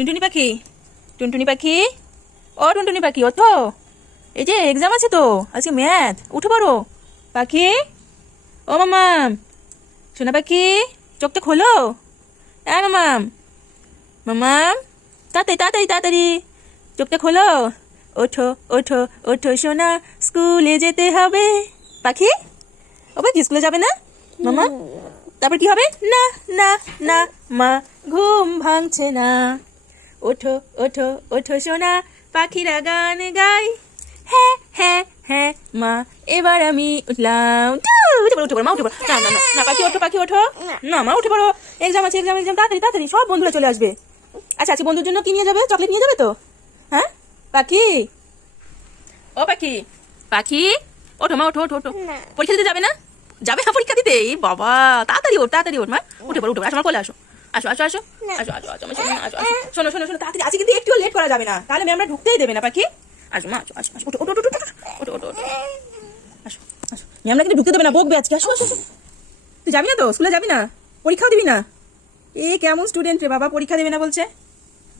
টুনটুনি পাখি, টুনটুনি পাখি, ও টুনটুনি পাখি ওঠো, এই যে এক্সাম আছে তো আজকে ম্যাথ, উঠে পড়ো পাখি। ও মামাম, সোনা পাখি চোখটা খোলো। হ্যাঁ মামাম, মামাম তাড়াতাড়ি তাড়াতাড়ি তাড়াতাড়ি চোখটা খোলো। ওঠো ওঠো ওঠো সোনা, স্কুলে যেতে হবে। পাখি, ও পাখি স্কুলে যাবে না মামা? তারপর কি হবে? না না না মা, ঘুম ভাঙছে না। ওঠো ওঠো ওঠো সোনা, পাখিরা গান গাই। হ্যাঁ হ্যাঁ হ্যাঁ মা, এবার আমি উঠলাম। উঠে পড়ো উঠে পড়ো মা, উঠে পড়ো। না না না না পাখি ওঠো, পাখি ওঠো। না মা উঠে পড়ো, এক্সাম আছে এক্সাম এক্সাম, তাড়াতাড়ি তাড়াতাড়ি সব বন্ধুরা চলে আসবে। আচ্ছা আচ্ছা, বন্ধুর জন্য কি নিয়ে যাবে? চকলেট নিয়ে যাবে তো? হ্যাঁ পাখি, ও পাখি, পাখি ওঠো মা, ওঠো ওঠো ওঠো। পরীক্ষা দিতে যাবে না? যাবে না পরীক্ষা দিতে? এই বাবা, তাড়াতাড়ি ওঠ তাড়াতাড়ি ওঠ মা, উঠে পড়ো উঠে পড়ো। আসো আমার কোলে আসো, আসো আসো আসো আসো আসো আসো আমার সোনা, আসো আসো। শোনো শোনো শোনো, তাড়াতাড়ি আজকে কিন্তু একটু লেট করা যাবে না, তাহলে ম্যামরা ঢুকতেই দেবে না। পাখি আসো মা, আসো আসো আসো, ওঠো ওঠো ওঠো ওঠো ওঠো ওঠো ওঠো, আসো আসো। ম্যামরা কিন্তু ঢুকতে দেবে না, বকবে আজকে। আসো আসো আসো। তুই যাবি না তো, স্কুলে যাবি না? পরীক্ষাও দিবি না? এ কেমন স্টুডেন্ট রে বাবা, পরীক্ষা দেবে না বলছে।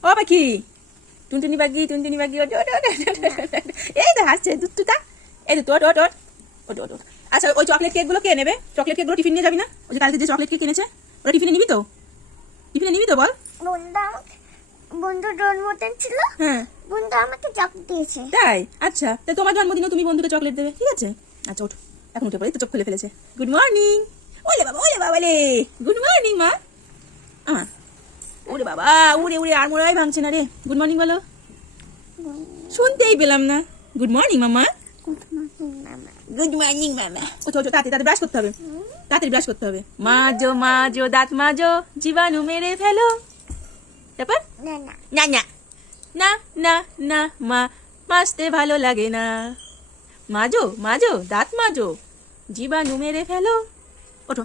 ও পাখি, টুনটুনি পাখি টুনটুনি পাখি ওঠো ওঠো ওঠো, এই তো হাসছে দুধটা। এই তো ওঠ ওঠ ওঠ ওঠ ওঠ। আচ্ছা ওই চকলেট কেকগুলো কে নেবে? চকলেট কেকগুলো টিফিন নিয়ে যাবি না? ওই যে কালকে যে চকলেট কেক এনেছে ওটা টিফিনে নিবি তো? টিফিনে নিবি তো বল? বন্ধুর জন্মদিন ছিল। হ্যাঁ বন্ধু আমাকে চকলেট দিয়েছে। তাই? আচ্ছা তাই তোমার জন্মদিনে তুমি বন্ধুকে চকলেট দেবে, ঠিক আছে? আচ্ছা ওঠো, এখন উঠে পড়ে, এই তো চোখ খুলে ফেলেছে। Good morning. ওলে বাবা রে, গুড মর্নিং মা। আমার ওরে বাবা, উড়ে উড়ে আর মোড়াই ভাঙছে না রে। গুড মর্নিং বলো, শুনতেই পেলাম না। গুড মর্নিং মামা। গুড মর্নিং মামা। ওঠো ওঠো, তাড়াতাড়ি তাড়াতাড়ি ব্রাশ করতে হবে, তাড়াতাড়ি ব্রাশ করতে হবে। মাজো মাজো দাঁত মাজো, জীবাণু মেরে ফেলো। তারপর না না না না না না না মা, মাজতে ভালো লাগে না। মাজো মাজো দাঁত মাজো, জীবাণু মেরে ফেলো। ওঠো।